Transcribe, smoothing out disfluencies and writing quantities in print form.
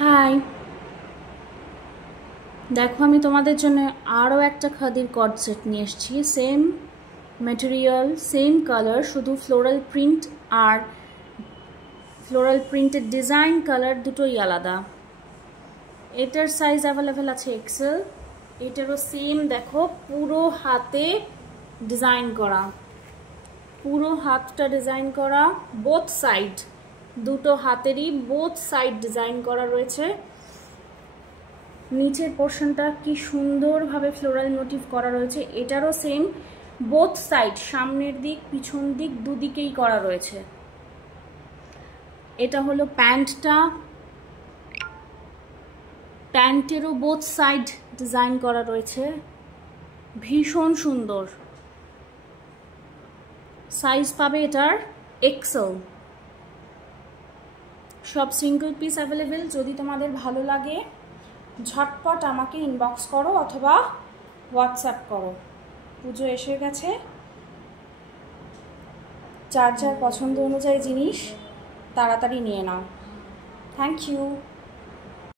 High, দেখো আমি তোমাদের জন্য আরও একটা খাদির কট সেট নিয়ে এসেছি। সেম ম্যাটেরিয়াল, সেম কালার, শুধু ফ্লোরাল প্রিন্ট আর ফ্লোরাল প্রিন্টের ডিজাইন কালার দুটোই আলাদা। এটার সাইজ অ্যাভেলেবেল আছে এক্সেল। এটারও সেম দেখো, পুরো হাতে ডিজাইন করা, পুরো হাতটা ডিজাইন করা, বোথ সাইড, দুটো হাতেরই বোথ সাইড ডিজাইন করা রয়েছে। নিচের পোর্শনটা কি সুন্দরভাবে ফ্লোরাল মোটিভ করা রয়েছে। এটারও সেম, বোথ সাইড, সামনের দিক পিছন দিক দুদিকেই করা রয়েছে। এটা হলো প্যান্টটা, প্যান্টেরও বোথ সাইড ডিজাইন করা রয়েছে, ভীষণ সুন্দর। সাইজ পাবে এটার এক্সেল। সব সিঙ্গেল পিস অ্যাভেলেবেল। যদি তোমাদের ভালো লাগে ঝটপট আমাকে ইনবক্স করো অথবা হোয়াটসঅ্যাপ করো। পুজো এসে গেছে, যার যার পছন্দ অনুযায়ী জিনিস তাড়াতাড়ি নিয়ে নাও। Thank you.